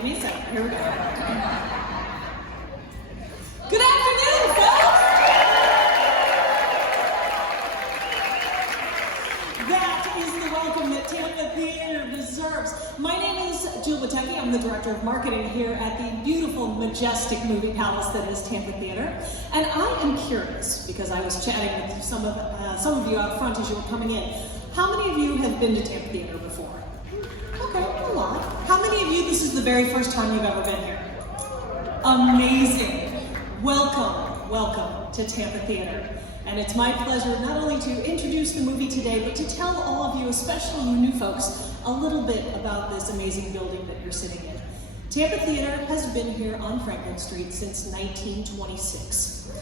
Give me a second. Here we go. Good afternoon, folks! That is the welcome that Tampa Theater deserves. My name is Jill Batecki. I'm the Director of Marketing here at the beautiful, majestic movie palace that is Tampa Theater. And I am curious, because I was chatting with some of you out front as you were coming in. How many of you have been to Tampa Theater before? Okay, a lot. How many of you, this is the very first time you've ever been here? Amazing. Welcome to Tampa Theater. And it's my pleasure not only to introduce the movie today, but to tell all of you, especially you new folks, a little bit about this amazing building that you're sitting in. Tampa Theater has been here on Franklin Street since 1926.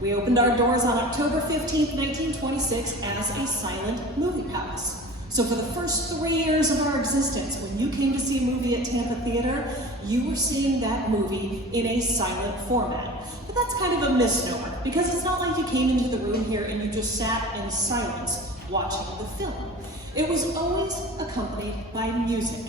We opened our doors on October 15th, 1926 as a silent movie palace. So for the first 3 years of our existence, when you came to see a movie at Tampa Theater, you were seeing that movie in a silent format. But that's kind of a misnomer, because it's not like you came into the room here and you just sat in silence watching the film. It was always accompanied by music.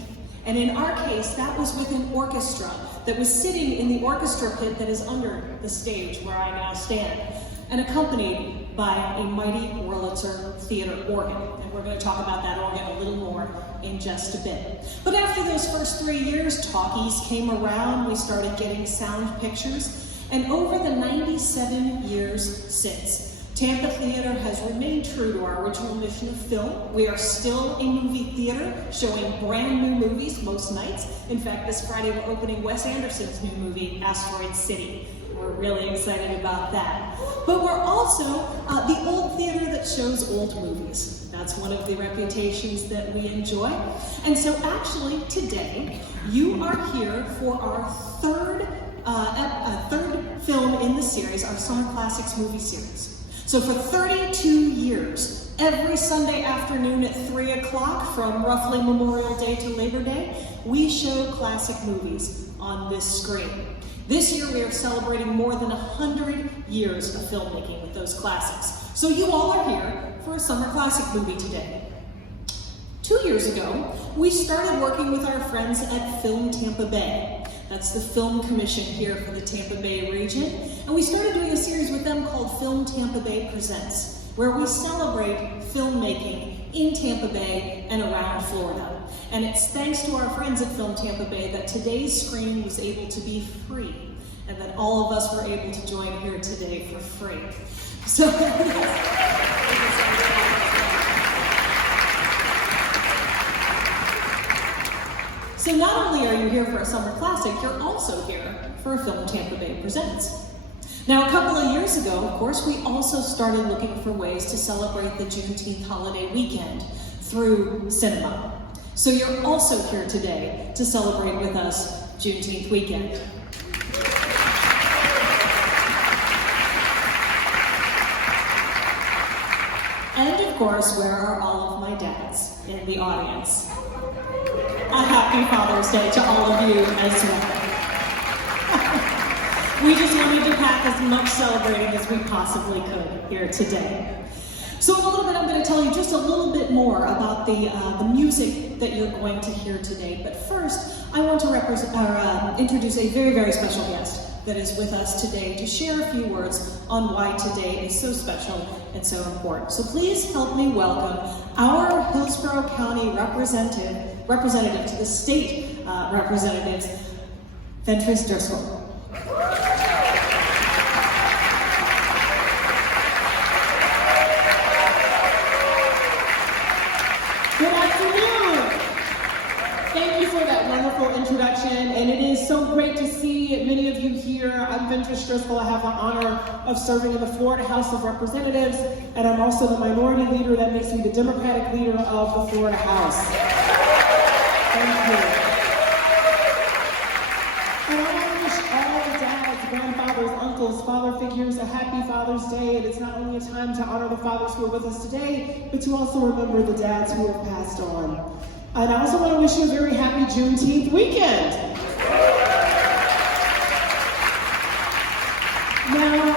And in our case, that was with an orchestra that was sitting in the orchestra pit that is under the stage where I now stand, and accompanied by a mighty Wurlitzer theater organ. And we're going to talk about that organ a little more in just a bit. But after those first 3 years, talkies came around, we started getting sound pictures, and over the 97 years since, Tampa Theater has remained true to our original mission of film. We are still a movie theater showing brand new movies most nights. In fact, this Friday we're opening Wes Anderson's new movie, Asteroid City. We're really excited about that. But we're also the old theater that shows old movies. That's one of the reputations that we enjoy. And so actually today, you are here for our third film in the series, our Summer Classics movie series. So for 32 years, every Sunday afternoon at 3 o'clock, from roughly Memorial Day to Labor Day, we show classic movies on this screen. This year we are celebrating more than 100 years of filmmaking with those classics. So you all are here for a Summer Classic movie today. 2 years ago, we started working with our friends at Film Tampa Bay. That's the film commission here for the Tampa Bay region. And we started doing a series with them called Film Tampa Bay Presents, where we celebrate filmmaking in Tampa Bay and around Florida. And it's thanks to our friends at Film Tampa Bay that today's screening was able to be free, and that all of us were able to join here today for free. So, So not only are you here for a summer classic, you're also here for a Film Tampa Bay Presents. Now, a couple of years ago, of course, we also started looking for ways to celebrate the Juneteenth holiday weekend through cinema. So you're also here today to celebrate with us Juneteenth weekend. And of course, where are all of my dads in the audience? A happy Father's Day to all of you as well. We just wanted to pack as much celebrating as we possibly could here today. So in a little bit, I'm going to tell you just a little bit more about the music that you're going to hear today. But first, I want to introduce a very, very special guest that is with us today to share a few words on why today is so special and so important. So please help me welcome our Hillsborough County representative to the state representatives, Fentress Driscoll. Good afternoon. Thank you for that wonderful introduction, and it is so great to see many of you here. I'm Fentress Driscoll. I have the honor of serving in the Florida House of Representatives, and I'm also the minority leader. That makes me the Democratic leader of the Florida House. Thank you. And I want to wish all the dads, grandfathers, uncles, father figures a happy Father's Day. And it's not only a time to honor the fathers who are with us today, but to also remember the dads who have passed on. And I also want to wish you a very happy Juneteenth weekend. Now,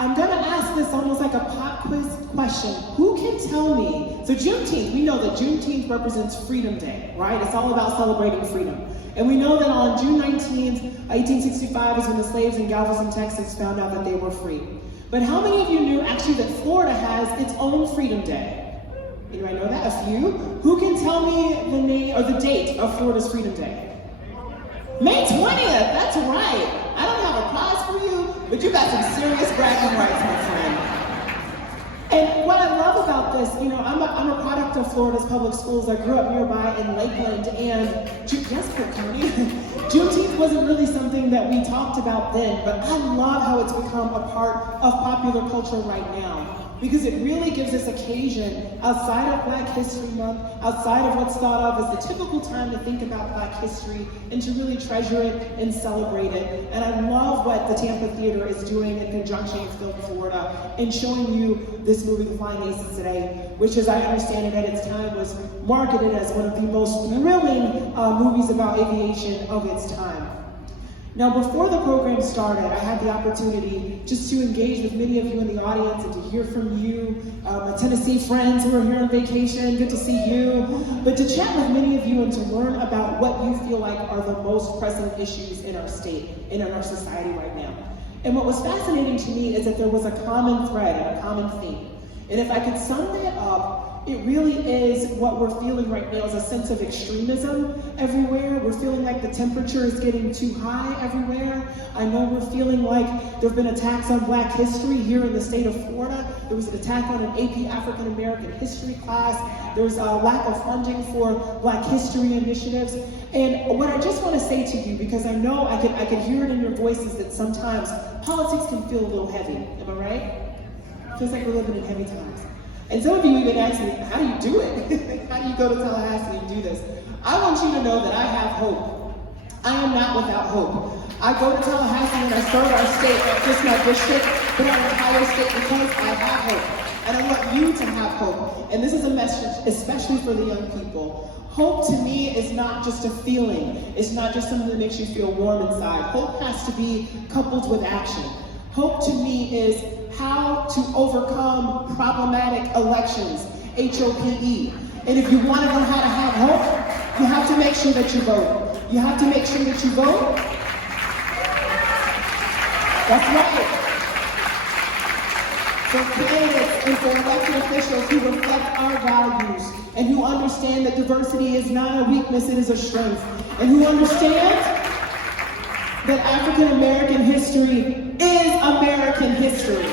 I'm going to ask this almost like a pop quiz question. Who can tell me, so Juneteenth, we know that Juneteenth represents Freedom Day, right? It's all about celebrating freedom. And we know that on June 19th, 1865 is when the slaves in Galveston, Texas found out that they were free. But how many of you knew actually that Florida has its own Freedom Day? Anybody know that? A few? Who can tell me the name or the date of Florida's Freedom Day? May 20th, that's right. I don't have a prize for you, but you got some serious bragging rights, my friend. And what I love about this, I'm a product of Florida's public schools. I grew up nearby in Lakeland, and yes, Cook County. Juneteenth wasn't really something that we talked about then, but I love how it's become a part of popular culture right now. Because it really gives us occasion, outside of Black History Month, outside of what's thought of as the typical time to think about Black history, and to really treasure it and celebrate it. And I love what the Tampa Theater is doing in conjunction with Film Florida, and showing you this movie, The Flying Aces, today, which, as I understand it, at its time was marketed as one of the most thrilling movies about aviation of its time. Now, before the program started, I had the opportunity just to engage with many of you in the audience and to hear from you, my Tennessee friends who are here on vacation, good to see you, but to chat with many of you and to learn about what you feel like are the most pressing issues in our state and in our society right now. And what was fascinating to me is that there was a common thread and a common theme. And if I could sum that up, it really is what we're feeling right now is a sense of extremism everywhere. We're feeling like the temperature is getting too high everywhere. I know we're feeling like there have been attacks on Black history here in the state of Florida. There was an attack on an AP African American history class. There's a lack of funding for Black history initiatives. And what I just want to say to you, because I know I can hear it in your voices that sometimes politics can feel a little heavy. Am I right? Feels like we're living in heavy times. And some of you even ask me, how do you do it? How do you go to Tallahassee and do this? I want you to know that I have hope. I am not without hope. I go to Tallahassee and I serve our state, not just my district, but our entire state, because I have hope. And I want you to have hope. And this is a message especially for the young people. Hope to me is not just a feeling. It's not just something that makes you feel warm inside. Hope has to be coupled with action. Hope to me is how to overcome problematic elections, HOPE. And if you want to know how to have hope, you have to make sure that you vote. You have to make sure that you vote. That's right. For candidates and for elected officials who reflect our values and who understand that diversity is not a weakness, it is a strength. And who understand that African American history is American history.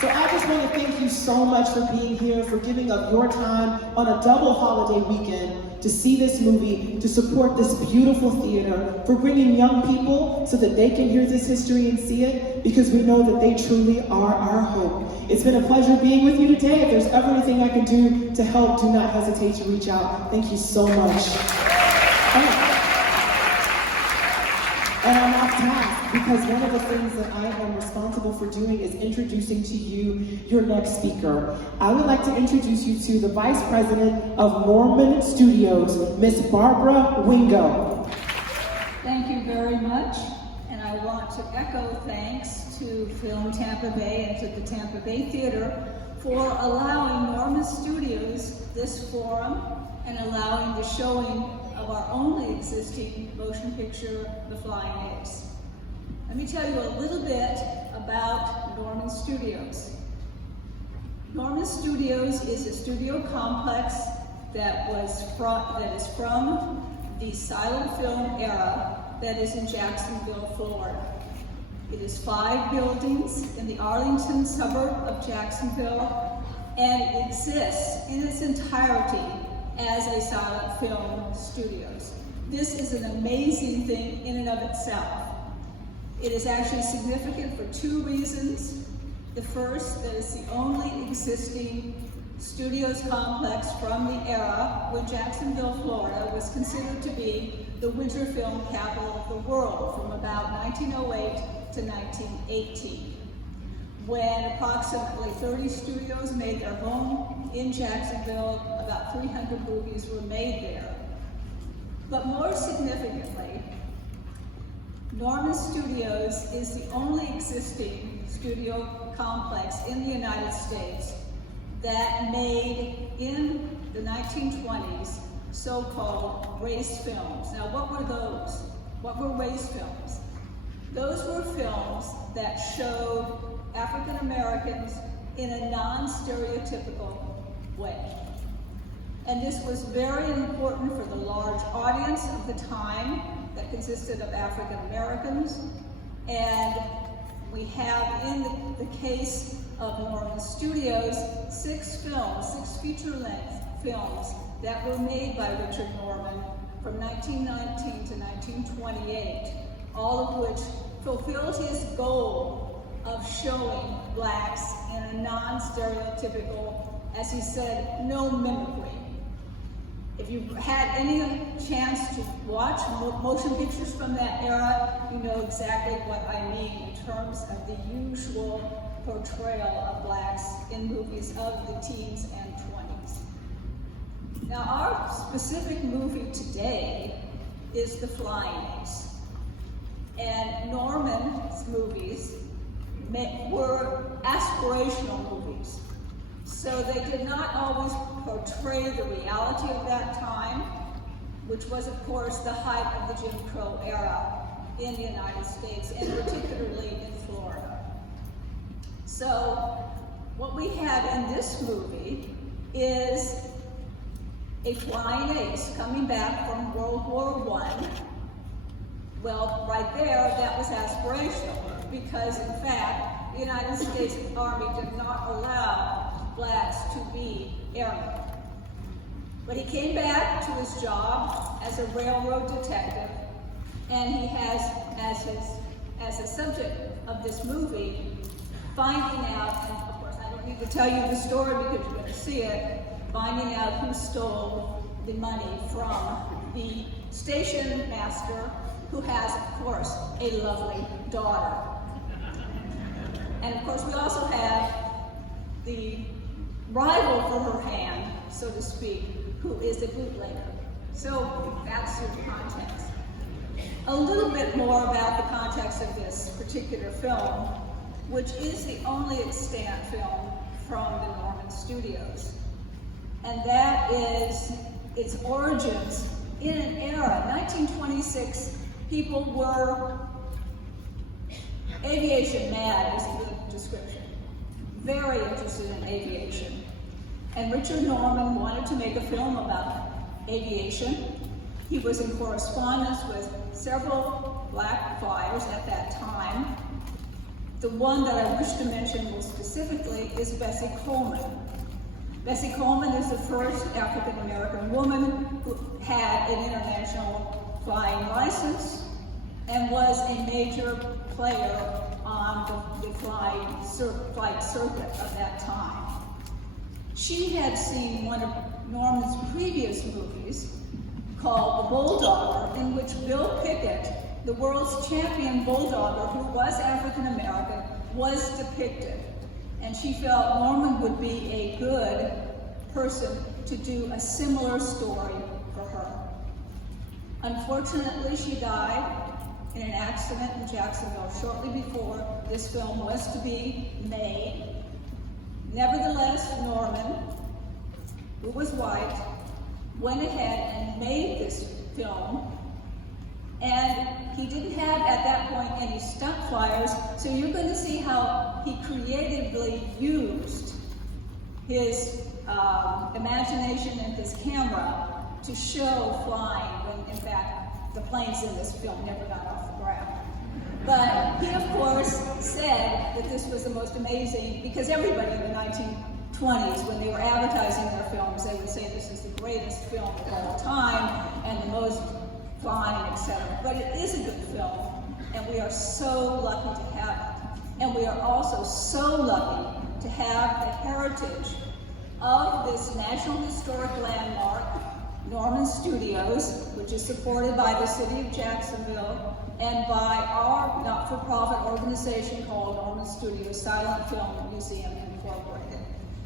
So I just want to thank you so much for being here, for giving up your time on a double holiday weekend to see this movie, to support this beautiful theater, for bringing young people so that they can hear this history and see it, because we know that they truly are our hope. It's been a pleasure being with you today. If there's ever anything I can do to help, do not hesitate to reach out. Thank you so much. And I'm off task, because one of the things that I am responsible for doing is introducing to you your next speaker. I would like to introduce you to the Vice President of Norman Studios, Miss Barbara Wingo. Thank you very much, and I want to echo thanks to Film Tampa Bay and to the Tampa Bay Theater for allowing Norman Studios this forum and allowing the showing of our only existing motion picture, The Flying Ace. Let me tell you a little bit about Norman Studios. Norman Studios is a studio complex that is from the silent film era that is in Jacksonville, Florida. It is 5 buildings in the Arlington suburb of Jacksonville, and it exists in its entirety as a silent film studios. This is an amazing thing in and of itself. It is actually significant for 2 reasons. The first, that it's the only existing studios complex from the era when Jacksonville, Florida was considered to be the winter film capital of the world from about 1908 to 1918, when approximately 30 studios made their home in Jacksonville. About 300 movies were made there. But more significantly, Norman Studios is the only existing studio complex in the United States that made, in the 1920s, so-called race films. Now, what were those? What were race films? Those were films that showed African Americans in a non-stereotypical way. And this was very important for the large audience of the time that consisted of African Americans. And we have, in the case of Norman Studios, 6 films, 6 feature-length films that were made by Richard Norman from 1919 to 1928, all of which fulfilled his goal of showing blacks in a non-stereotypical, as he said, no mimicry. If you've had any chance to watch motion pictures from that era, you know exactly what I mean in terms of the usual portrayal of blacks in movies of the teens and 20s. Now, our specific movie today is The Flying Ace. And Norman's movies were aspirational movies. So they did not always portray the reality of that time, which was, of course, the height of the Jim Crow era in the United States, and particularly in Florida. So what we have in this movie is a flying ace coming back from World War I. Well, right there, that was aspirational, because in fact, the United States Army did not allow blacks to be airmen. But he came back to his job as a railroad detective, and he has, as a subject of this movie, finding out, and of course I don't need to tell you the story because you're going to see it, finding out who stole the money from the station master, who has, of course, a lovely daughter. And of course we also have the rival for her hand, so to speak, who is a bootlegger. So that's your context. A little bit more about the context of this particular film, which is the only extant film from the Norman Studios. And that is its origins in an era, 1926, people were aviation mad, is a good description. Very interested in aviation. And Richard Norman wanted to make a film about aviation. He was in correspondence with several black flyers at that time. The one that I wish to mention more specifically is Bessie Coleman. Bessie Coleman is the first African-American woman who had an international flying license and was a major player on the flight circuit of that time. She had seen one of Norman's previous movies called The Bulldogger, in which Bill Pickett, the world's champion bulldogger who was African-American, was depicted. And she felt Norman would be a good person to do a similar story for her. Unfortunately, she died in an accident in Jacksonville shortly before this film was to be made. Nevertheless, Norman, who was white, went ahead and made this film. And he didn't have, at that point, any stunt flyers, so you're going to see how he creatively used his imagination and his camera to show flying when, in fact, the planes in this film never got off the ground. But he, of course, said that this was the most amazing, because everybody in the 1920s, when they were advertising their films, they would say this is the greatest film of all time and the most flying, etc. But it is a good film, and we are so lucky to have it. And we are also so lucky to have the heritage of this National Historic Landmark, Norman Studios, which is supported by the City of Jacksonville and by our not-for-profit organization called Norman Studios Silent Film Museum Incorporated.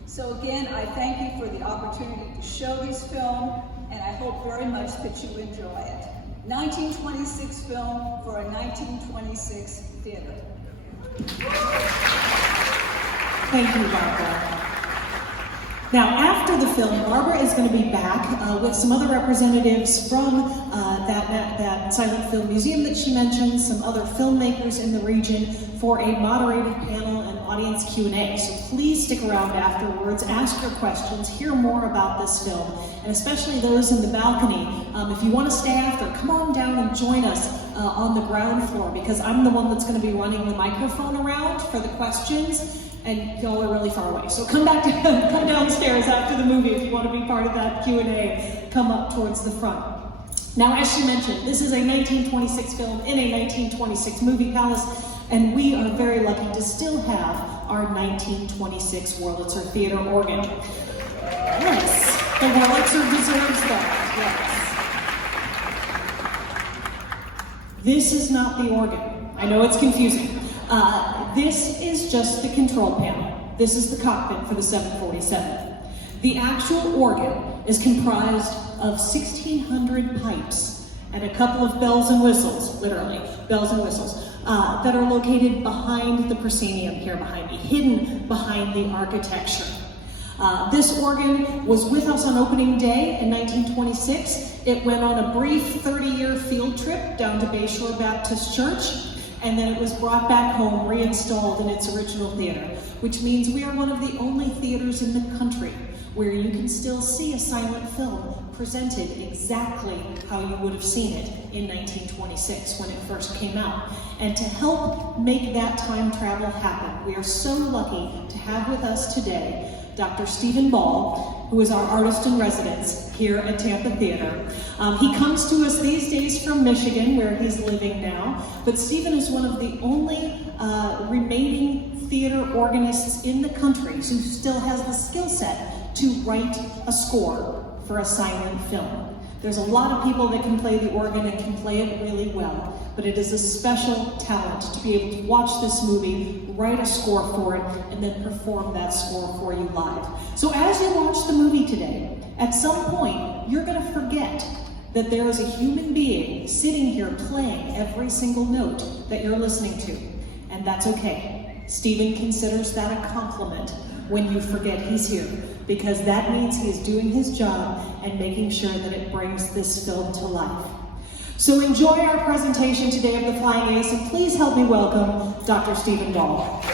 So again, I thank you for the opportunity to show this film, and I hope very much that you enjoy it. 1926 film for a 1926 theater. Thank you, Barbara. Now, after the film, Barbara is going to be back with some other representatives from that silent film museum that she mentioned, some other filmmakers in the region for a moderated panel and audience Q&A. So please stick around afterwards, ask your questions, hear more about this film, and especially those in the balcony. If you want to stay after, come on down and join us on the ground floor, because I'm the one that's going to be running the microphone around for the questions. And y'all are really far away. So come downstairs after the movie if you want to be part of that Q&A. Come up towards the front. Now, as she mentioned, this is a 1926 film in a 1926 movie palace, and we are very lucky to still have our 1926 Wurlitzer Theater organ. Yes, the Wurlitzer deserves that, yes. This is not the organ. I know it's confusing. This is just the control panel. This is the cockpit for the 747. The actual organ is comprised of 1,600 pipes and a couple of bells and whistles, literally, bells and whistles, that are located behind the proscenium here behind me, hidden behind the architecture. This organ was with us on opening day in 1926. It went on a brief 30-year field trip down to Bayshore Baptist Church, and then it was brought back home, reinstalled in its original theater, which means we are one of the only theaters in the country where you can still see a silent film presented exactly how you would have seen it in 1926 when it first came out. And to help make that time travel happen, we are so lucky to have with us today Dr. Stephen Ball, who is our artist in residence here at Tampa Theater. He comes to us these days from Michigan, where he's living now, but Stephen is one of the only remaining theater organists in the country who still has the skill set to write a score for a silent film. There's a lot of people that can play the organ and can play it really well, but it is a special talent to be able to watch this movie, write a score for it, and then perform that score for you live. So as you watch the movie today, at some point, you're going to forget that there is a human being sitting here playing every single note that you're listening to, and that's okay. Stephen considers that a compliment when you forget he's here, because that means he's doing his job and making sure that it brings this film to life. So enjoy our presentation today of The Flying Ace, and please help me welcome Dr. Stephen Ball.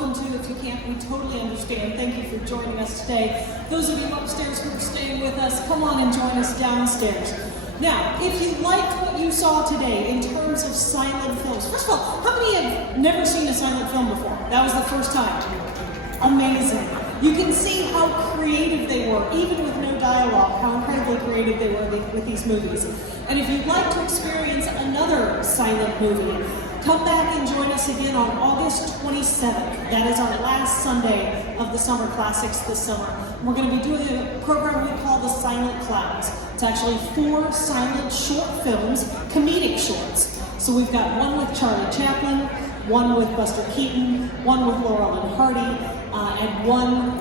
welcome to. If you can't, we totally understand. Thank you for joining us today. Those of you upstairs who are staying with us, come on and join us downstairs. Now, if you liked what you saw today in terms of silent films, first of all, how many have never seen a silent film before? That was the first time. Amazing. You can see how creative they were, even with no dialogue, how incredibly creative they were with these movies. And if you'd like to experience another silent movie, come back and join us again on August 27th. That is our last Sunday of the Summer Classics this summer. We're going to be doing a program we call the Silent Clowns. It's actually 4 silent short films, comedic shorts. So we've got one with Charlie Chaplin, one with Buster Keaton, one with Laurel and Hardy, and one,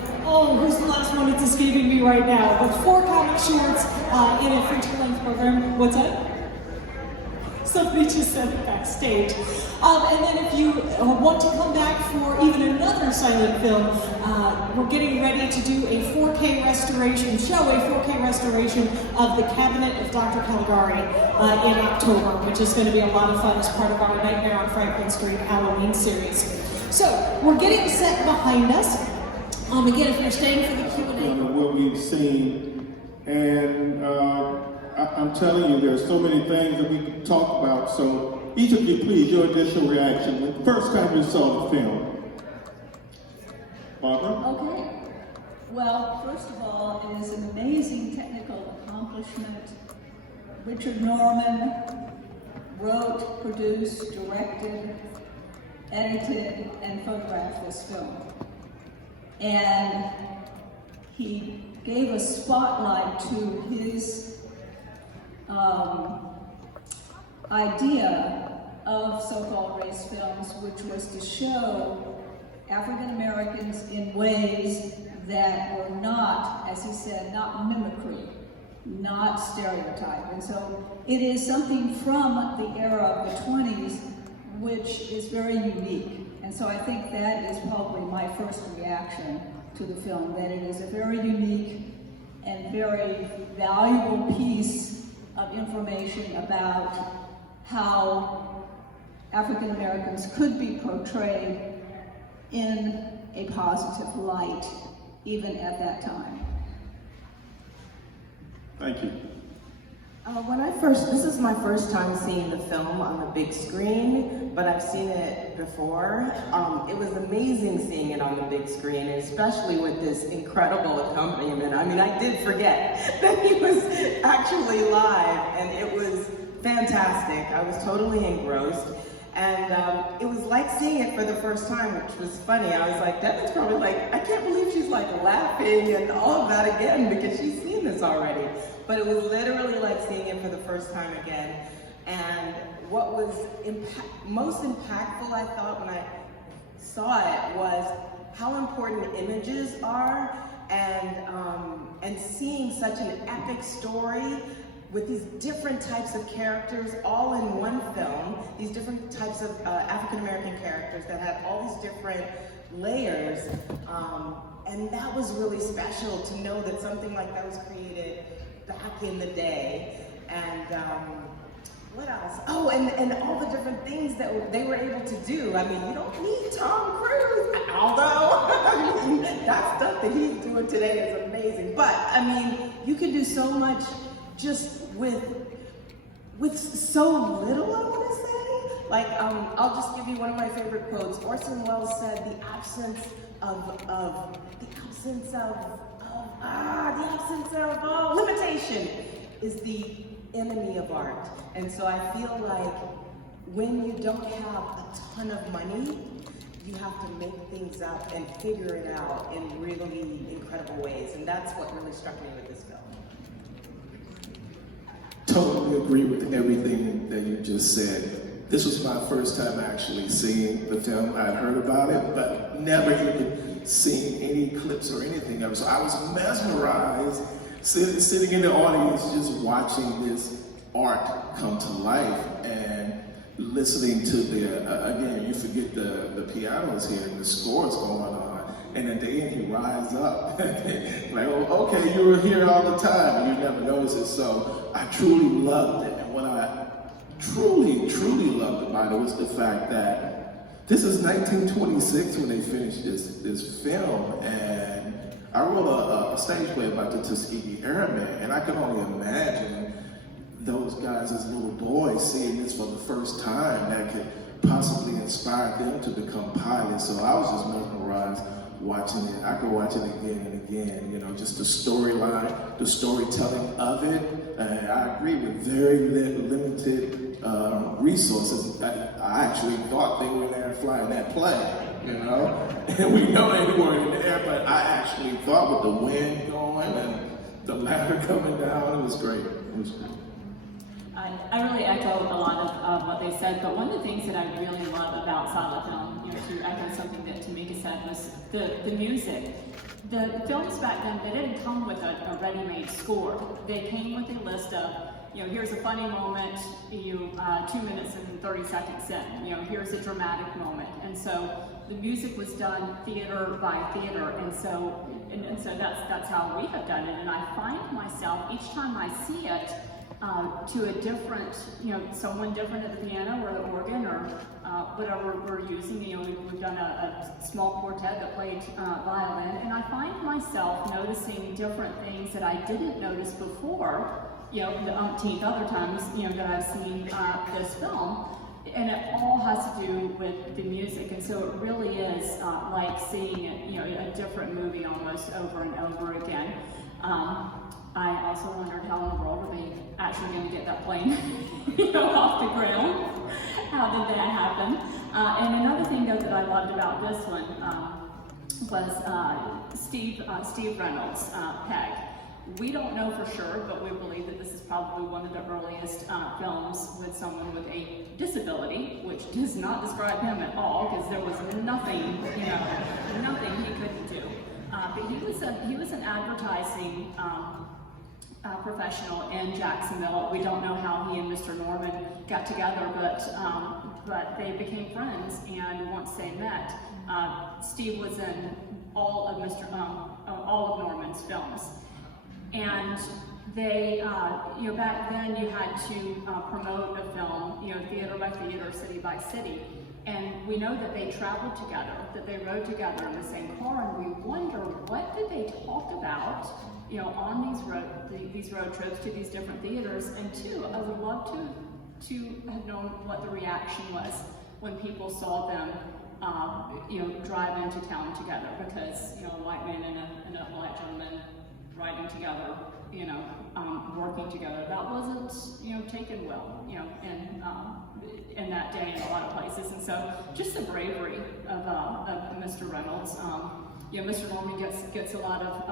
who's the last one? It's escaping me right now. But 4 comic shorts in a feature-length program. What's that? Somebody just said it backstage. And then if you want to come back for even another silent film, we're getting ready to do a 4K restoration of The Cabinet of Dr. Caligari in October, which is going to be a lot of fun as part of our Nightmare on Franklin Street Halloween series. So, we're getting set behind us. Again, if you're staying for the Q&A. What we've seen, and I'm telling you, there's so many things that we can talk about. So each of you, please, your initial reaction the first time you saw the film. Barbara? Okay. Well, first of all, it is an amazing technical accomplishment. Richard Norman wrote, produced, directed, edited, and photographed this film. And he gave a spotlight to his idea of so-called race films, which was to show African Americans in ways that were not, as he said, not mimicry, not stereotype. And so it is something from the era of the 20s which is very unique. And so I think that is probably my first reaction to the film, that it is a very unique and very valuable piece of information about how African Americans could be portrayed in a positive light, even at that time. Thank you. This is my first time seeing the film on the big screen, but I've seen it before. It was amazing seeing it on the big screen, and especially with this incredible accompaniment. I mean, I did forget that he was actually live, and it was fantastic. I was totally engrossed. And it was like seeing it for the first time, which was funny. I was like, Devin's probably like, I can't believe she's like laughing and all of that again because she's seen this already. But it was literally like seeing it for the first time again. And what was most impactful, I thought, when I saw it was how important images are, and seeing such an epic story with these different types of characters all in one film, these different types of African-American characters that had all these different layers. And that was really special to know that something like that was created back in the day. And what else? Oh, and all the different things that they were able to do. I mean, you don't need Tom Cruise, although I mean, that stuff that he's doing today is amazing. But I mean, you can do so much just with so little, I want to say. Like, I'll just give you one of my favorite quotes. Orson Welles said, the absence of limitation is the enemy of art. And so I feel like when you don't have a ton of money, you have to make things up and figure it out in really incredible ways. And that's what really struck me with this film. Totally agree with everything that you just said. This was my first time actually seeing the film. I'd heard about it, but never even seen any clips or anything of it. So I was mesmerized, sitting in the audience, just watching this art come to life and listening to again, you forget the pianos here and the scores going on. And at the end, he rises up. Like, oh, okay, you were here all the time, and you never noticed it. So I truly loved it. And what I truly loved about it was the fact that This is 1926 when they finished this film, and I wrote a stage play about the Tuskegee Airmen, and I can only imagine those guys as little boys seeing this for the first time that could possibly inspire them to become pilots. So I was just mesmerized watching it. I could watch it again and again, you know, just the storyline, the storytelling of it. And I agree with very limited resources. I actually thought they were in there flying that plane, you know? And we know they were in the air, but I actually thought with the wind going and the ladder coming down, it was great. It was great. I really echo a lot of what they said, but one of the things that I really love about silent film, you know, to echo something that Tamika said, was the music. The films back then, they didn't come with a ready-made score. They came with a list of, you know, here's a funny moment, 2 minutes and 30 seconds in, you know, here's a dramatic moment. And so the music was done theater by theater, and so that's how we have done it. And I find myself, each time I see it, to a different, you know, someone different at the piano or the organ or whatever we're using. You know, we've done a small quartet that played violin, and I find myself noticing different things that I didn't notice before, you know, the umpteenth other times, you know, that I've seen this film. And it all has to do with the music, and so it really is like seeing it, you know, a different movie almost over and over again. I also wondered how in the world are they actually going to get that plane, you know, off the ground? How did that happen? And another thing though that I loved about this one was Steve Reynolds' Peg. We don't know for sure, but we believe that this is probably one of the earliest films with someone with a disability, which does not describe him at all, because there was nothing, you know, nothing he couldn't do. But he was an advertising professional in Jacksonville. We don't know how he and Mr. Norman got together, but they became friends, and once they met, Steve was in all of Norman's films. And they, you know, back then you had to promote a film, you know, theater by theater, city by city. And we know that they traveled together, that they rode together in the same car, and we wonder, what did they talk about, you know, on these road trips to these different theaters? And two, I would love to have known what the reaction was when people saw them, you know, drive into town together, because, you know, a white man and a black gentleman riding together, you know, working together, that wasn't, you know, taken well, you know, in that day in a lot of places. And so just the bravery of Mr. Reynolds. You know, Mr. Norman gets a lot of,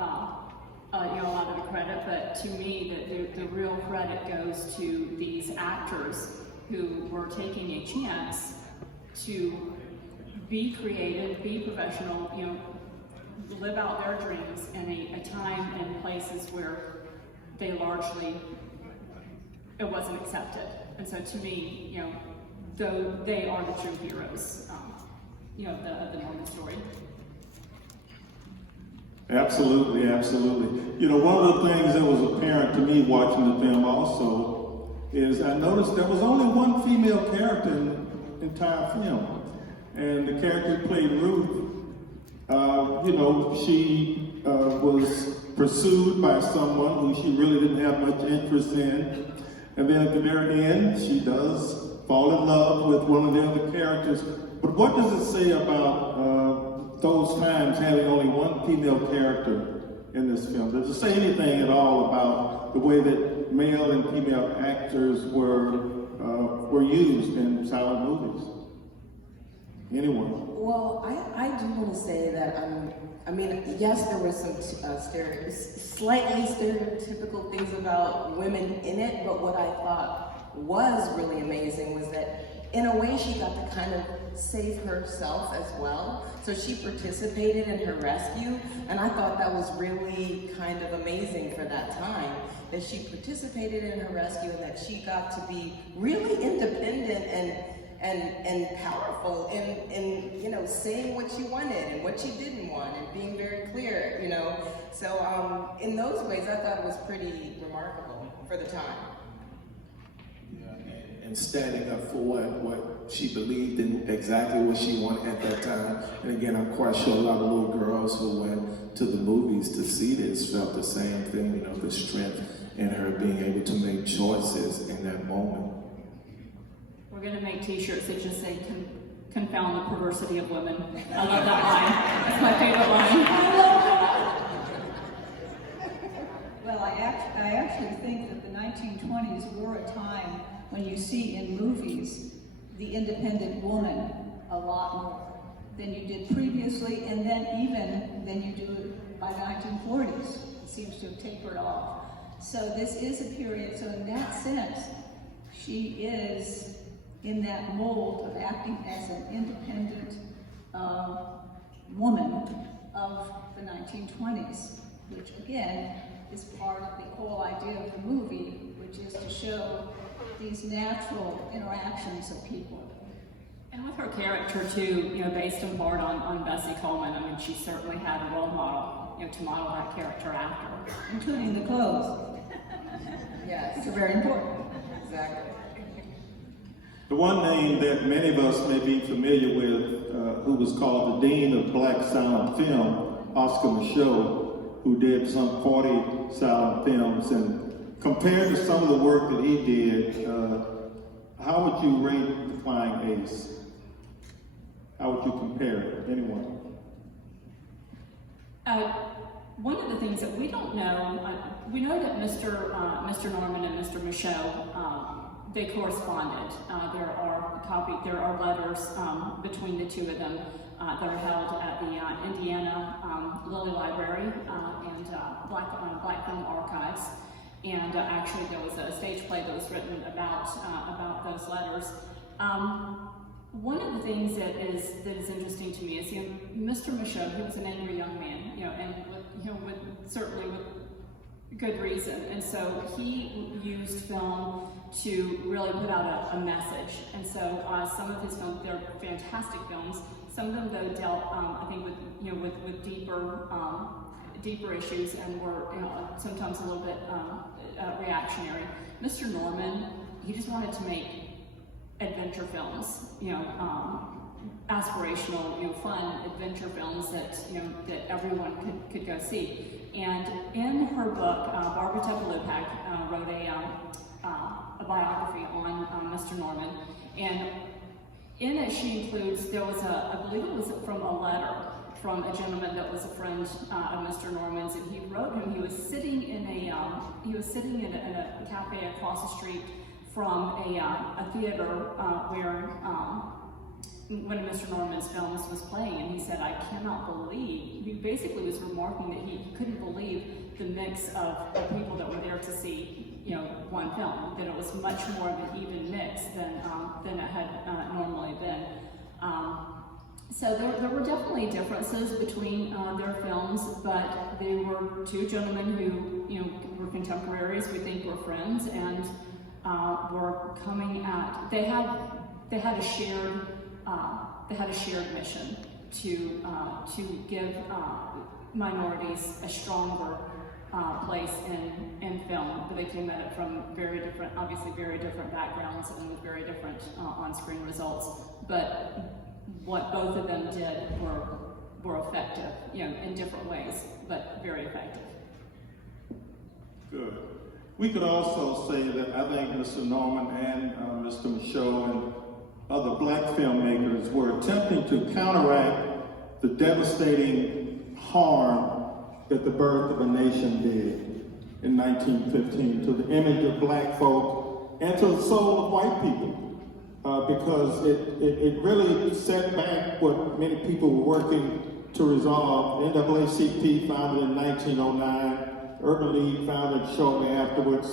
you know, a lot of the credit, but to me, the real credit goes to these actors who were taking a chance to be creative, be professional, you know, live out their dreams in a time and places where they largely, it wasn't accepted. And so to me, you know, though they are the true heroes, you know, of the Norman story. Absolutely, absolutely. You know, one of the things that was apparent to me watching the film also is I noticed there was only one female character in the entire film. And the character who played Ruth, you know, she was pursued by someone who she really didn't have much interest in. And then at the very end, she does fall in love with one of the other characters. But what does it say about those times having only one female character in this film? Does it say anything at all about the way that male and female actors were used in silent movies? Anyone? Well, I do want to say that I mean, yes, there were some slightly stereotypical things about women in it, but what I thought was really amazing was that in a way she got to kind of save herself as well. So she participated in her rescue, and I thought that was really kind of amazing for that time, that she participated in her rescue and that she got to be really independent and powerful in you know, saying what she wanted and what she didn't want and being very clear, you know. So in those ways, I thought it was pretty remarkable for the time. Yeah, and standing up for what she believed in, exactly what she wanted at that time. And again, I'm quite sure a lot of little girls who went to the movies to see this felt the same thing, you know, the strength in her being able to make choices in that moment. We're going to make t-shirts that just say, confound the perversity of women. I love that line. That's my favorite line. I love that. Well, I actually think that the 1920s were a time when you see in movies the independent woman a lot more than you did previously, and then even than you do by the 1940s. It seems to have tapered off. So this is a period, so in that sense, she is in that mold of acting as an independent woman of the 1920s, which again is part of the whole idea of the movie, which is to show these natural interactions of people. And with her character too, you know, based in part on Bessie Coleman, I mean, she certainly had a role model, you know, to model that character after. Including the clothes. Yes, Which are very important. exactly. The one name that many of us may be familiar with, who was called the Dean of Black Silent Film, Oscar Michaud, who did some 40 silent films, and compared to some of the work that he did, how would you rate The Flying Ace? How would you compare it? Anyone? One of the things that we don't know, we know that Mr. Norman and Mr. Michaud, they corresponded. There are letters between the two of them that are held at the Indiana Lilly Library and Black Film Archives. And actually, there was a stage play that was written about those letters. One of the things that is interesting to me is, you know, Mr. Michaud, he was an angry young man, you know, and certainly with good reason. And so he used film to really put out a message. And so some of his films, they're fantastic films. Some of them, though, dealt, I think, with deeper issues and were, you know, sometimes a little bit reactionary. Mr. Norman, he just wanted to make adventure films, you know, aspirational, you know, fun adventure films that, you know, that everyone could go see. And in her book, Barbara Tepalupak wrote a biography on Mr. Norman, and in it she includes, there was I believe it was from a letter from a gentleman that was a friend of Mr. Norman's, and he wrote him. He was sitting in a cafe across the street from a theater where one of Mr. Norman's films was playing, and he said, "I cannot believe." He basically was remarking that he couldn't believe the mix of people that were there to see, you know, one film. That it was much more of an even mix than it had normally been. So there were definitely differences between their films, but they were two gentlemen who, you know, were contemporaries. We think were friends, and were coming at. They had a shared mission to give minorities a stronger place in film. But they came at it from very different backgrounds and with very different on-screen results. But what both of them did were effective, you know, in different ways, but very effective. Good. We could also say that I think Mr. Norman and Mr. Michaud and other black filmmakers were attempting to counteract the devastating harm that The Birth of a Nation did in 1915 to the image of black folk and to the soul of white people. Because it really set back what many people were working to resolve. NAACP founded in 1909, Urban League founded shortly afterwards,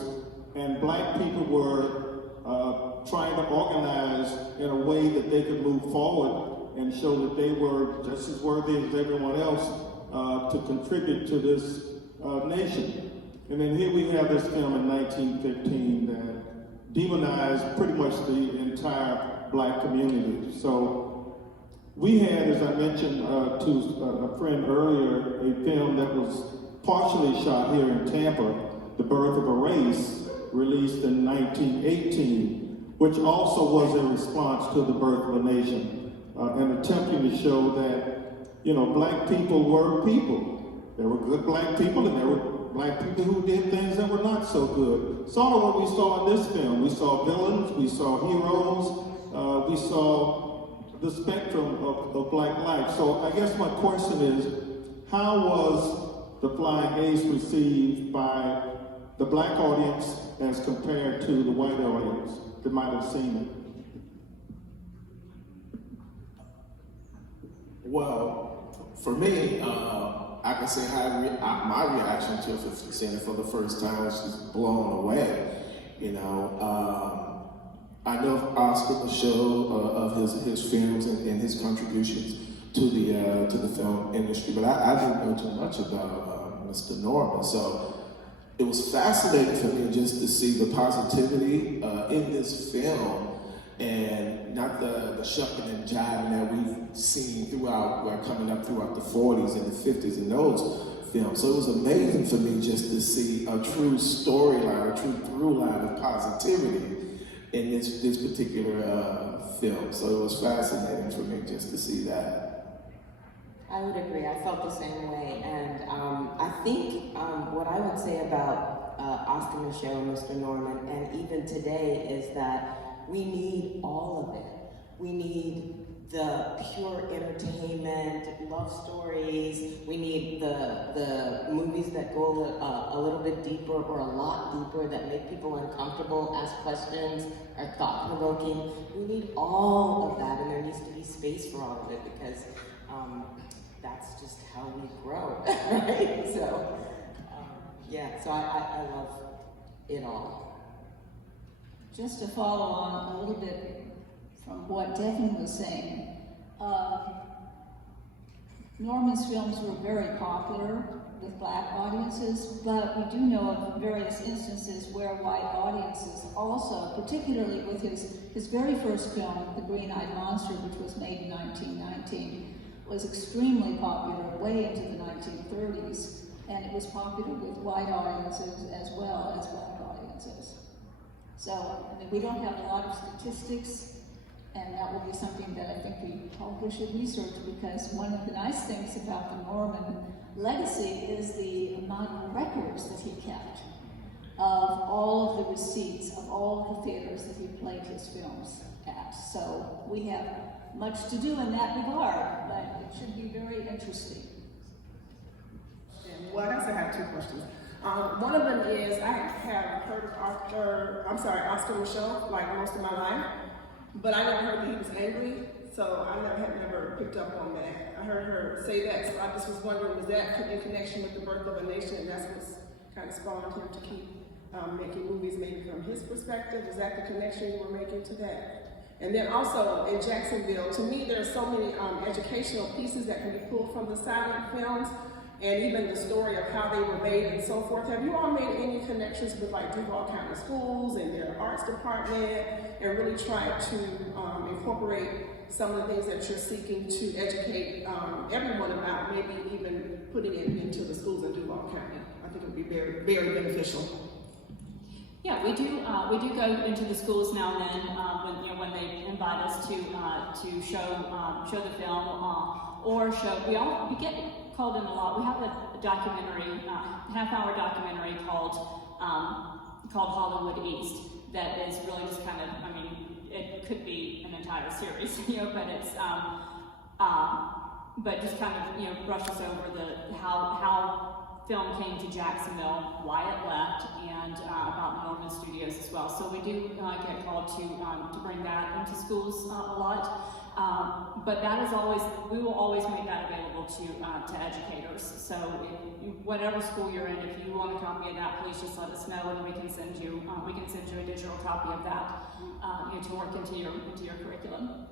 and black people were trying to organize in a way that they could move forward and show that they were just as worthy as everyone else to contribute to this nation. And then here we have this film in 1915 that demonized pretty much the entire black community. So we had, as I mentioned to a friend earlier, a film that was partially shot here in Tampa, The Birth of a Race, released in 1918. which also was in response to the birth of a nation, and attempting to show that, black people were people. There were good black people and there were black people who did things that were not so good. Sort of what we saw in this film. We saw villains, we saw heroes, we saw the spectrum of black life. So I guess my question is, how was The Flying Ace received by the black audience as compared to the white audience that might have seen it? Well, for me, I can say my reaction to it, seeing it for the first time, was just blown away. I know Oscar Micheaux of his films and his contributions to the film industry, but I didn't know too much about Mr. Norman. So it was fascinating for me just to see the positivity in this film, and not the shucking and jiving that we've seen coming up throughout the 40s and the 50s and those films. So it was amazing for me just to see a true storyline, a true through line of positivity in this particular film. So it was fascinating for me just to see that. I would agree. I felt the same way, and I think what I would say about Oscar Micheaux and Mr. Norman, and even today, is that we need all of it. We need the pure entertainment, love stories. We need the movies that go a little bit deeper or a lot deeper, that make people uncomfortable, ask questions, are thought-provoking. We need all of that, and there needs to be space for all of it, because that's just how we grow, right? So, so I love it all. Just to follow on a little bit from what Devin was saying, Norman's films were very popular with black audiences, but we do know of various instances where white audiences also, particularly with his very first film, The Green-Eyed Monster, which was made in 1919, was extremely popular way into the 1930s, and it was popular with white audiences as well as black audiences. So, I mean, we don't have a lot of statistics, and that will be something that I think we probably should research, because one of the nice things about the Norman legacy is the amount of records that he kept of all of the receipts of all of the theaters that he played his films at. So we have much to do in that regard, but it should be very interesting. Well, I guess I have two questions. One of them is, I have heard of Oscar Micheaux, like most of my life, but I never heard that he was angry, so I never picked up on that. I heard her say that, so I just was wondering, was that in connection with The Birth of a Nation, and that's what's kind of spawned him to keep making movies maybe from his perspective? Is that the connection you were making to that? And then also in Jacksonville, to me, there are so many educational pieces that can be pulled from the silent films, and even the story of how they were made and so forth. Have you all made any connections with like Duval County Schools and their arts department, and really tried to incorporate some of the things that you're seeking to educate everyone about, maybe even putting it into the schools in Duval County? I think it would be very, very beneficial. Yeah, we do go into the schools now and then when they invite us to show the film or show. We get called in a lot. We have a documentary, half-hour documentary called Hollywood East that is really just kind of, I mean, it could be an entire series, but it's but just kind of brushes over how film came to Jacksonville, why it left, and about Norman Studios as well. So we do get called to bring that into schools a lot. But that is always, we will always make that available to educators. So whatever school you're in, if you want a copy of that, please just let us know, and we can send you a digital copy of that to work into your curriculum.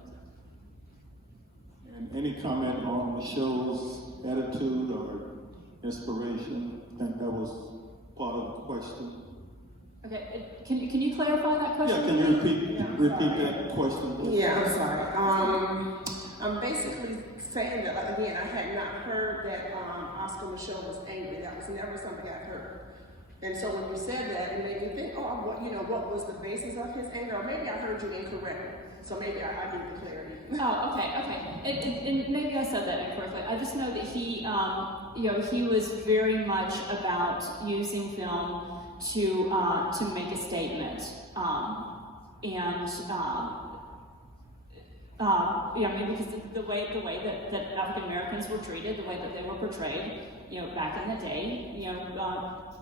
And any comment on the show's attitude or inspiration? I think that was part of the question. Okay, can you clarify that question? Yeah, can you repeat that question? Yeah, I'm sorry. I'm basically saying that, again, I had not heard that Oscar Micheaux was angry. That was never something I heard. And so when you said that, it made me think, what was the basis of his anger? Or maybe I heard you incorrectly. So maybe I need the clarity. Oh, okay. And maybe I said that incorrectly. I just know that he, he was very much about using film to make a statement, because the way that African Americans were treated, the way that they were portrayed, back in the day,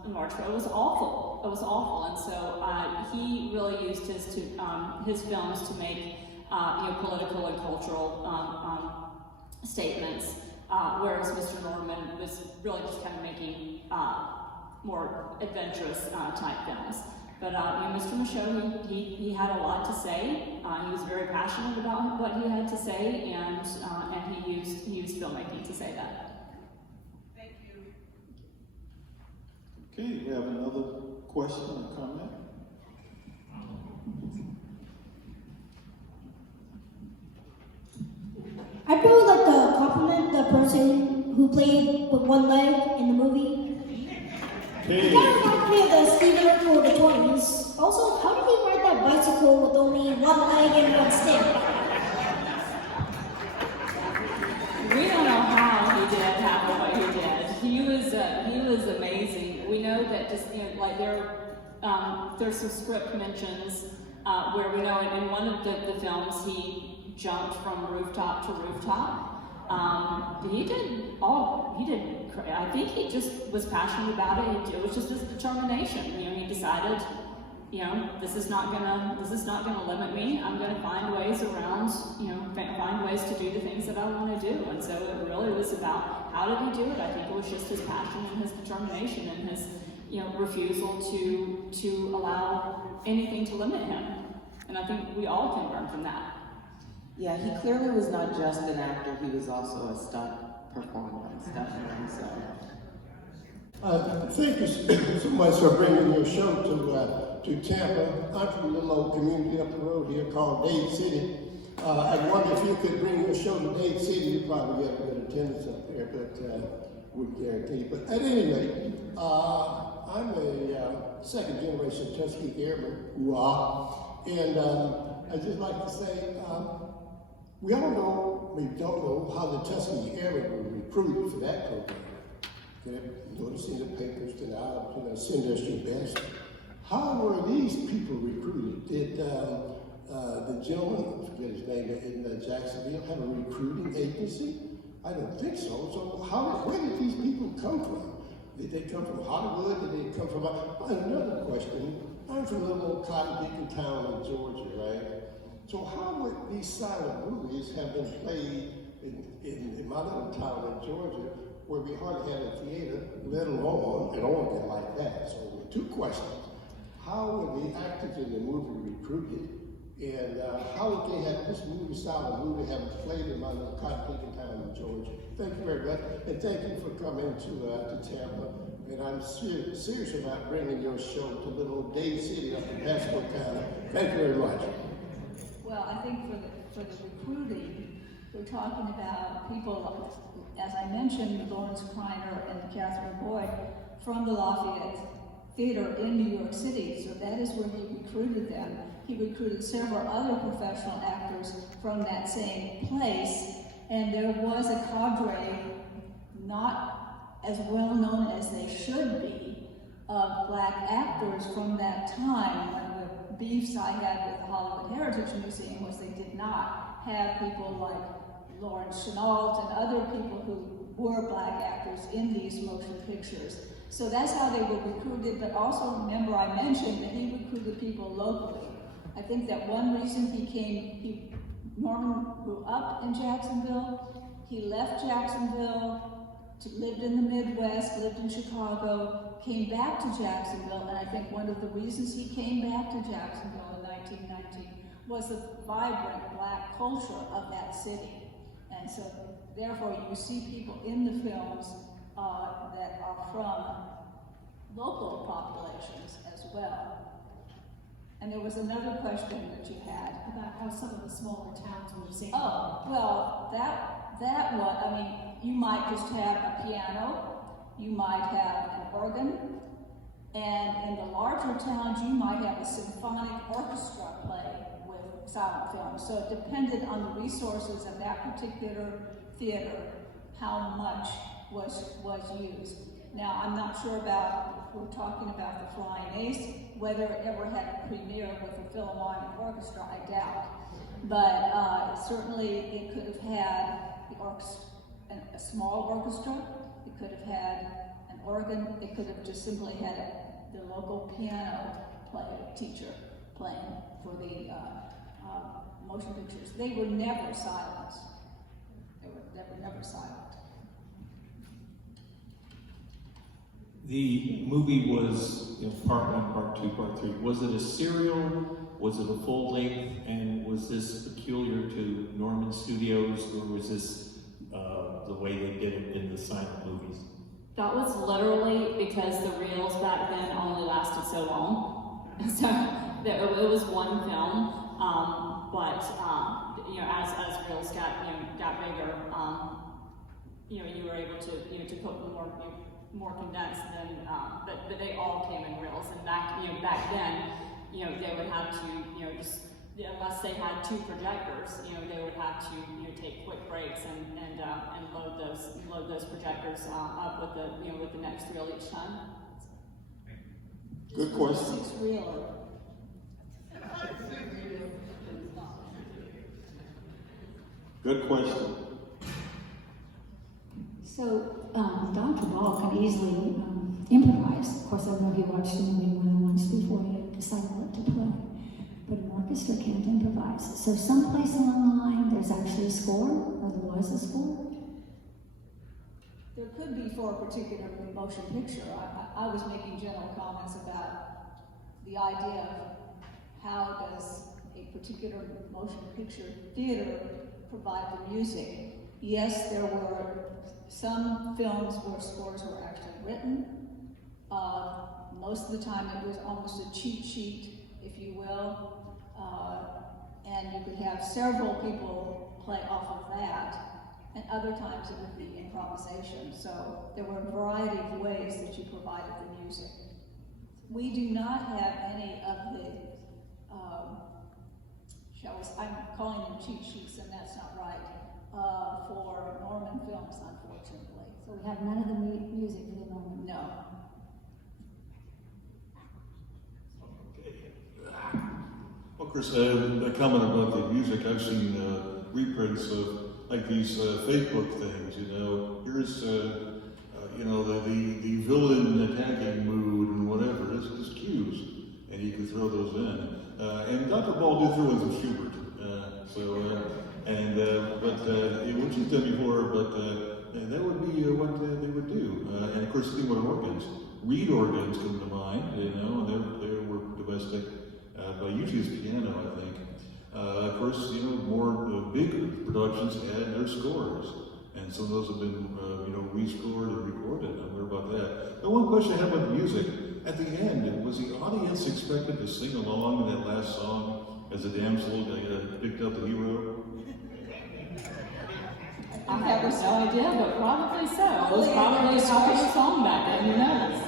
March Road was awful. It was awful, and so he really used his films to make political and cultural statements, whereas Mr. Norman was really just kind of making more adventurous type films. But Mr. Michaud, he had a lot to say. He was very passionate about what he had to say, and he used filmmaking to say that. Thank you. Okay, we have another question or comment? I'd really like to compliment the person who played with one leg in the movie. It kind of reminded me of the skater for the 20s. Also, how did he ride that bicycle with only one leg and one stick? We don't know how he did half of what he did. He was amazing. We know that just there's some script mentions where we know in one of the films he jumped from rooftop to rooftop. I think he just was passionate about it. It was just his determination. He decided, this is not gonna limit me. I'm gonna find ways around, find ways to do the things that I want to do. And so it really was about how did he do it. I think it was just his passion and his determination and his, refusal to allow anything to limit him. And I think we all can learn from that. Yeah, he clearly was not just an actor, he was also a stunt performer and stuff. Thank you so much for bringing your show to Tampa. I'm from a little old community up the road here called Dade City. I wonder if you could bring your show to Dade City, you'd probably get a good attendance up there, but wouldn't guarantee. But at any rate, I'm a second generation Tuskegee Airman, and I'd just like to say, we don't know how the Tuskegee Airmen were recruited for that program. Notice in the papers tonight, send us your best. How were these people recruited? Did the gentleman, I forget his name, in Jacksonville have a recruiting agency? I don't think so. So where did these people come from? Did they come from Hollywood? Did they come from... Another question. I'm from a little cotton picking town in Georgia, right? So how would these silent movies have been played in my little town in Georgia, where we hardly had a theater, let alone an organ like that? So two questions. How were the actors in the movie recruited? And how would they have this silent movie have played in my little cotton picking town in Georgia? Thank you very much. And thank you for coming to Tampa. And I'm serious about bringing your show to little Dade City up in Pasco County. Thank you very much. Well, I think for the recruiting, we're talking about people, as I mentioned, Lawrence Kreiner and Catherine Boyd from the Lafayette Theater in New York City. So that is where he recruited them. He recruited several other professional actors from that same place, and there was a cadre, not as well known as they should be, of black actors from that time. One of the beefs I had with the Hollywood Heritage Museum was they did not have people like Lawrence Chenault and other people who were black actors in these motion pictures. So that's how they were recruited, but also remember I mentioned that he recruited people locally. I think that one reason Norman grew up in Jacksonville. He left Jacksonville, lived in the Midwest, lived in Chicago, came back to Jacksonville, and I think one of the reasons he came back to Jacksonville in 1919 was the vibrant black culture of that city. And so, therefore, you see people in the films that are from local populations as well. And there was another question that you had about how some of the smaller towns were saying. Oh, well, that one, I mean, you might just have a piano, you might have an organ, And in the larger towns, you might have a symphonic orchestra play with silent films. So it depended on the resources of that particular theater, how much was used. Now, I'm not sure about, we're talking about the Flying Ace, whether it ever had a premiere with a Philharmonic orchestra, I doubt. But certainly it could have had a small orchestra, it could have had an organ, it could have just simply had the local piano teacher playing for the motion pictures. They were never silent. They were never silent. The movie was, part one, part two, part three. Was it a serial? Was it a full length? And was this peculiar to Norman Studios, or was this the way they did it in the silent movies? That was literally because the reels back then only lasted so long. So it was one film, but as reels got bigger, you were able to put more condensed than, but they all came in reels. And back then, they would have to, just unless they had two projectors, they would have to take quick breaks and load those projectors up with the next reel each time. Good question. Six-reeler. Good question. So, Dr. Ball can easily improvise. Of course, I don't know if you watched the movie more than once before you decided what to play. But an orchestra can't improvise. So someplace along the line, there's actually a score, or there was a score? There could be for a particular motion picture. I was making general comments about the idea of how does a particular motion picture theater provide the music. Yes, there were some films where scores were actually written. Most of the time it was almost a cheat sheet, if you will. And you could have several people play off of that, and other times it would be improvisation. So there were a variety of ways that you provided the music. We do not have any of the, I'm calling them cheat sheets, and that's not right, for Norman films, unfortunately. So we have none of the music for the Norman? No. Well, Chris, a comment about the music. I've seen reprints of like these Facebook things. Here's the villain attacking mood and whatever. It's just cues, and you can throw those in. And Dr. Ball did throw in some Schubert. Which he's done before, but that would be what they would do. And of course, the thing about organs, reed organs come to mind. And they were domestic. But usually it's piano, I think. Of course, more big productions add their scores, and some of those have been, rescored and recorded. I'm worried about that. The one question I have about the music, at the end, was the audience expected to sing along in that last song as the damsel picked up the hero? I have no idea, but probably so. It was probably a popular song back then, who knows?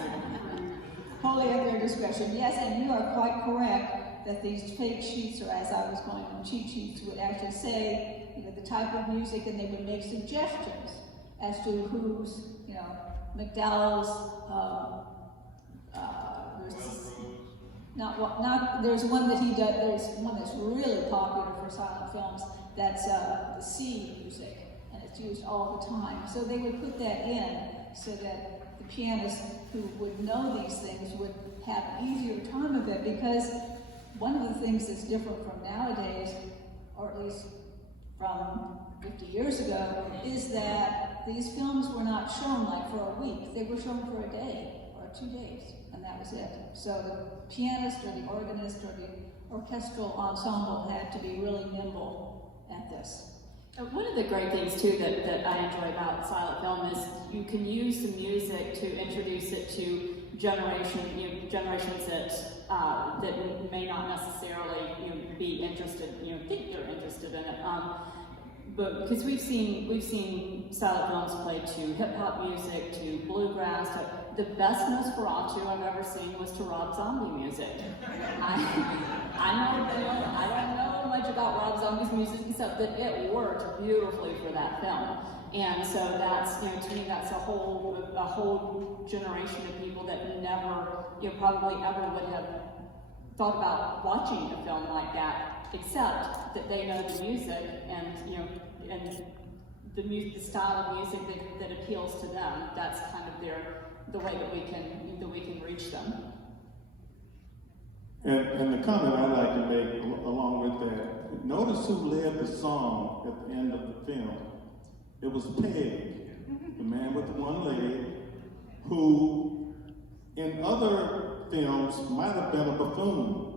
Wholly at their discretion. Yes, and you are quite correct that these fake sheets, or as I was calling them, cheat sheets, would actually say, the type of music, and they would make suggestions as to who's, McDowell's, there's one that he does, there's one that's really popular for silent films, that's the sea music, and it's used all the time. So they would put that in so that the pianists who would know these things would have an easier time of it, because one of the things that's different from nowadays, or at least from 50 years ago, is that these films were not shown like for a week. They were shown for a day or 2 days, and that was it. So the pianist or the organist or the orchestral ensemble had to be really nimble at this. One of the great things too that I enjoy about silent film is you can use the music to introduce it to generations that may not necessarily be interested, think they're interested in it. But because we've seen silent films play to hip hop music, to bluegrass, the best Nosferatu I've ever seen was to Rob Zombie music. I don't know much about Rob Zombie's music except that it worked beautifully for that film. And so that's, to me, that's a whole generation of people that never, probably ever would have thought about watching a film like that, except that they know the music and, and the style of music that appeals to them. That's kind of the way that we can reach them. And the comment I'd like to make along with that, notice who led the song at the end of the film. It was Peg, the man with the one leg, who in other films might have been a buffoon.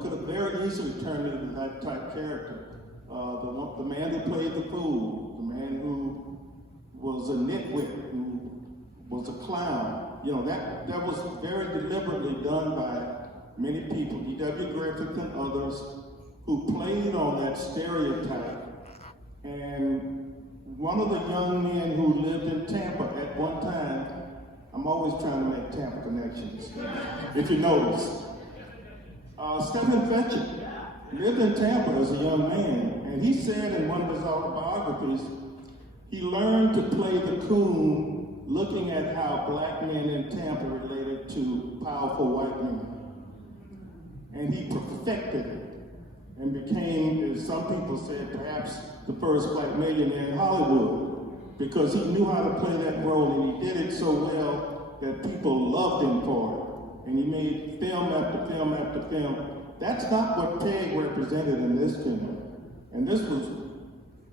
Could have very easily turned into that type character. The man who played the fool, the man who was a nitwit, who was a clown. That was very deliberately done by many people, D.W. Griffith and others, who played on that stereotype. And one of the young men who lived in Tampa at one time, I'm always trying to make Tampa connections, if you notice. Stephen Fetchit lived in Tampa as a young man, and he said in one of his autobiographies, he learned to play the coon looking at how black men in Tampa related to powerful white men. And he perfected it and became, as some people said, perhaps the first black millionaire in Hollywood, because he knew how to play that role, and he did it so well that people loved him for it. And he made film after film after film. That's not what Peg represented in this film. And this was,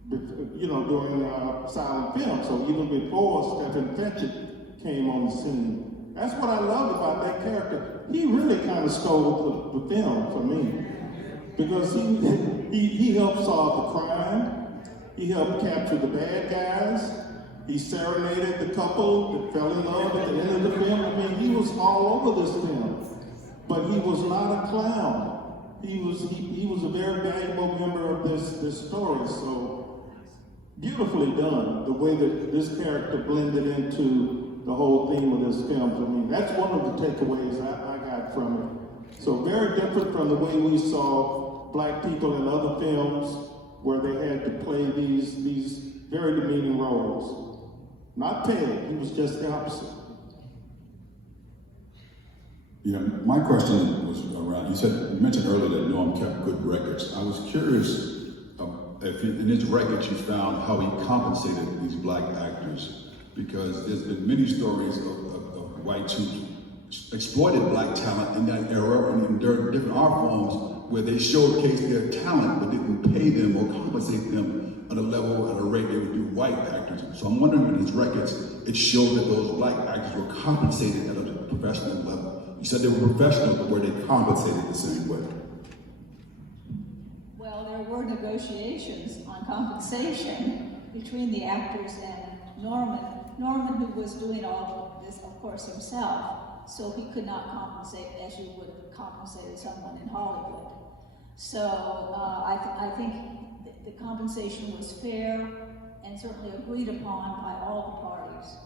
during silent film, so even before Stephen Fetchit came on the scene. That's what I loved about that character. He really kind of stole the film for me, because he helped solve the crime, he helped capture the bad guys, he serenaded the couple that fell in love at the end of the film. I mean, he was all over this film, but he was not a clown. He was a very valuable member of this story. So beautifully done, the way that this character blended into the whole theme of this film for me. That's one of the takeaways I got from it. So very different from the way we saw black people in other films where they had to play these very demeaning roles. Not Peg, he was just the opposite. Yeah, my question was around, you mentioned earlier that Norm kept good records. I was curious if in his records you found how he compensated these black actors, because there's been many stories of whites who exploited black talent in that era and in different art forms where they showcased their talent but didn't pay them or compensate them at a level, at a rate they would do white actors. So I'm wondering, in his records, it showed that those black actors were compensated at a professional level. You said they were professional, but were they compensated the same way? Well, there were negotiations on compensation between the actors and Norman. Norman, who was doing all of this, of course, himself, so he could not compensate as you would have compensated someone in Hollywood. So I think the compensation was fair and certainly agreed upon by all the parties.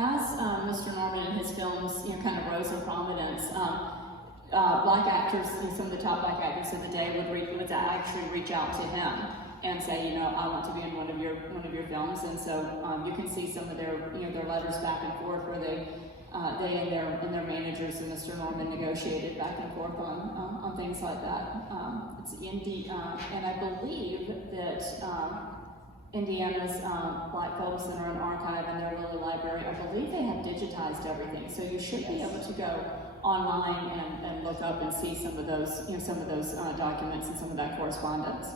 As Mr. Norman and his films, kind of rose in prominence, black actors, some of the top black actors of the day would actually reach out to him and say, I want to be in one of your films. And so you can see some of their letters back and forth where they and their managers and Mr. Norman negotiated back and forth on things like that. It's and I believe that Indiana's Black Film Center and Archive and their Lilly Library, I believe they have digitized everything. So you should be able to go online and look up and see some of those documents and some of that correspondence.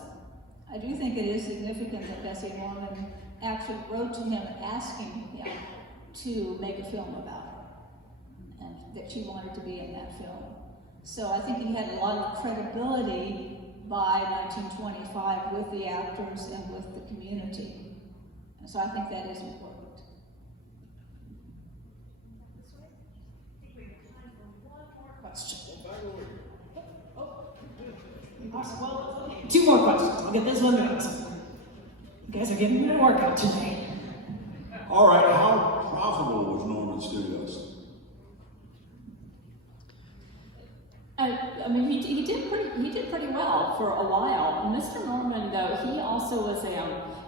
I do think it is significant that Bessie Norman actually wrote to him asking him to make a film about her, and that she wanted to be in that film. So I think he had a lot of credibility by 1925 with the actors and with the community. And so I think that is important. Well, okay, 2 more questions. I'll get this one next. You guys are getting a workout today. All right, how profitable was Norman Studios? I mean, he did pretty well for a while. Mr. Norman, though, he also was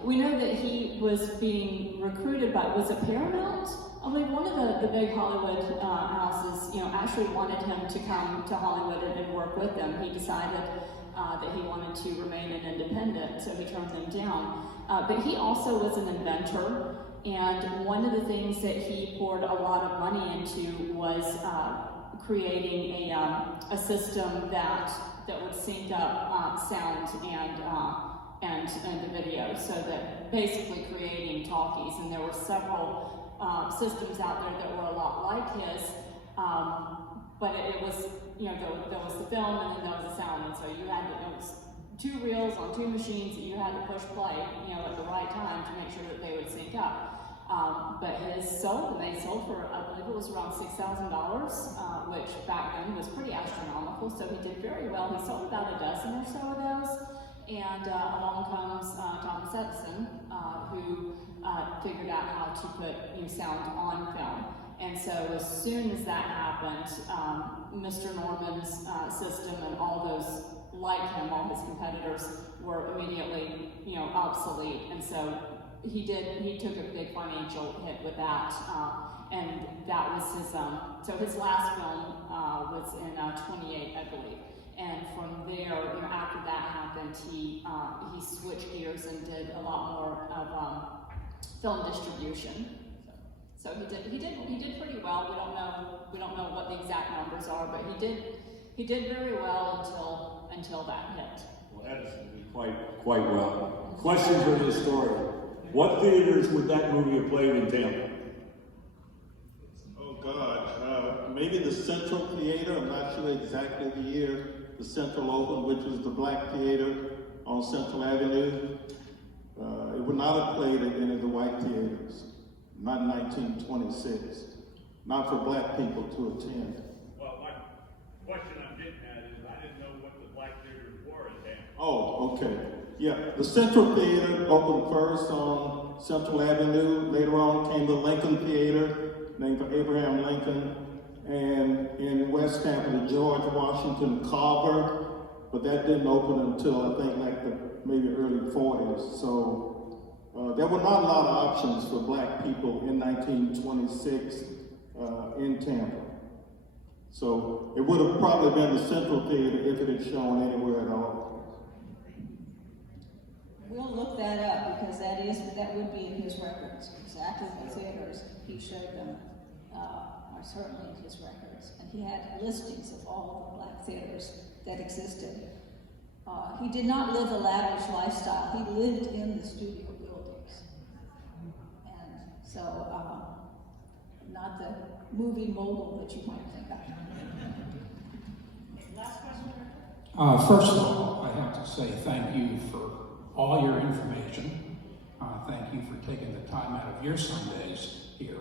we know that he was being recruited by, was it Paramount? I believe one of the big Hollywood houses, actually wanted him to come to Hollywood and work with them. He decided that he wanted to remain an independent, so he turned them down. But he also was an inventor, and one of the things that he poured a lot of money into was creating a system that would sync up sound and the video, so that basically creating talkies. And there were several systems out there that were a lot like his, but it was, there was the film and then there was the sound, and so it was 2 reels on 2 machines that you had to push play, at the right time to make sure that they would sync up. But they sold for, I believe it was around $6,000, which back then was pretty astronomical, so he did very well. He sold about a dozen or so of those, and along comes Thomas Edison, who figured out how to put sound on film. And so as soon as that happened, Mr. Norman's system and all those like him, all his competitors, were immediately obsolete. And so he took a big financial hit with that, and that was his, so his last film was in 28, I believe. And from there, after that happened, he switched gears and did a lot more of film distribution. So he did pretty well. We don't know what the exact numbers are, but he did very well until that hit. Well, Edison did quite well. Questions for this story? What theaters would that movie have played in Tampa? Oh God, maybe the Central Theater. I'm not sure exactly the year the Central opened, which is the Black Theater on Central Avenue. It would not have played at any of the white theaters. Not in 1926. Not for black people to attend. Well, my question I'm getting at is I didn't know what the black theaters were in Tampa. Oh, okay. Yeah, the Central Theater opened first on Central Avenue. Later on came the Lincoln Theater, named for Abraham Lincoln. And in West Tampa, the George Washington Carver. But that didn't open until I think like the maybe early 40s. So there were not a lot of options for black people in 1926 in Tampa. So it would have probably been the Central Theater if it had shown anywhere at all. We'll look that up because that would be in his records. Exactly the theaters he showed them are certainly in his records. And he had listings of all the black theaters that existed. He did not live a lavish lifestyle. He lived in the studio buildings. And so, not the movie mogul that you might think of. Last question. First of all, I have to say thank you for all your information. Thank you for taking the time out of your Sundays here,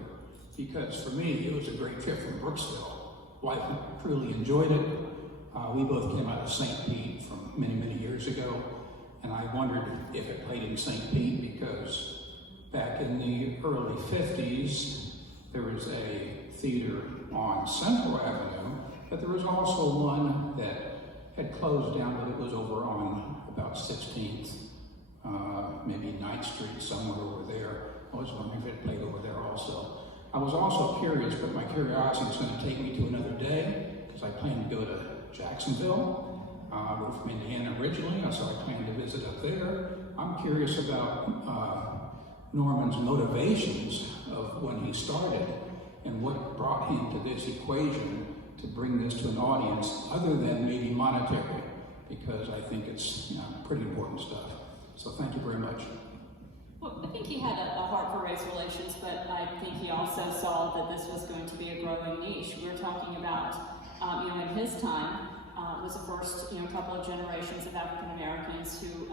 because for me, it was a great trip from Brooksville. Wife truly enjoyed it. We both came out of St. Pete from many, many years ago, and I wondered if it played in St. Pete because back in the early 50s, there was a theater on Central Avenue, but there was also one that had closed down, but it was over on about 16th, maybe 9th Street, somewhere over there. I was wondering if it played over there also. I was also curious, but my curiosity is going to take me to another day, because I plan to go to Jacksonville. We're from Indiana originally, so I plan to visit up there. I'm curious about Norman's motivations of when he started and what brought him to this equation to bring this to an audience other than maybe monetary, because I think it's pretty important stuff. So thank you very much. Well, I think he had a heart for race relations, but I think he also saw that this was going to be a growing niche. We were talking about, in his time, was the first, couple of generations of African Americans who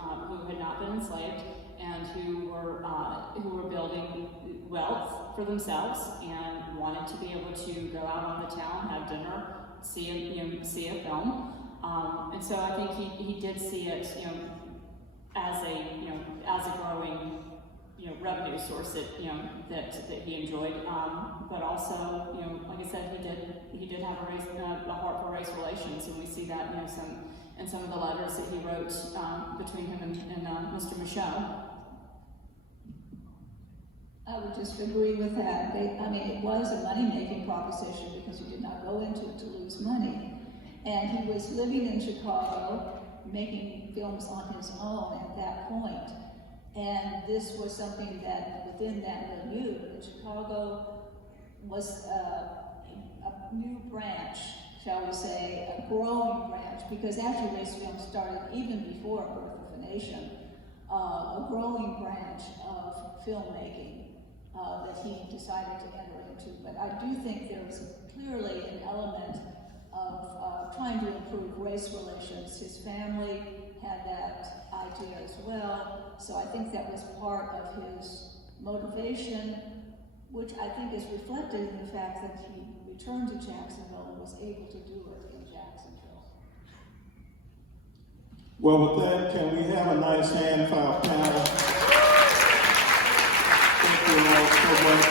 had not been enslaved and who were building wealth for themselves and wanted to be able to go out on the town, have dinner, see a film, and so I think he did see it, as a growing, revenue source that that he enjoyed. But also, like I said, he did have a heart for race relations, and we see that in some of the letters that he wrote between him and Mr. Michaud. I would just agree with that. It was a money-making proposition because he did not go into it to lose money. And he was living in Chicago, making films on his own at that point. And this was something that within that milieu, Chicago was a new branch, shall we say, a growing branch, because actually race films started even before Birth of a Nation, a growing branch of filmmaking that he decided to enter into. But I do think there was clearly an element of trying to improve race relations. His family had that idea as well, so I think that was part of his motivation, which I think is reflected in the fact that he returned to Jacksonville and was able to do it in Jacksonville. Well, with that, can we have a nice hand for our panel? Thank you all so much.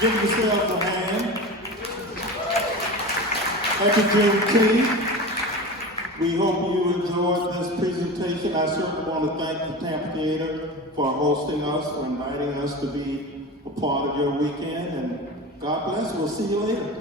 Give yourselves a hand. Thank you, Jim T. We hope you enjoyed this presentation. I certainly want to thank the Tampa Theater for hosting us, for inviting us to be a part of your weekend, and God bless. We'll see you later.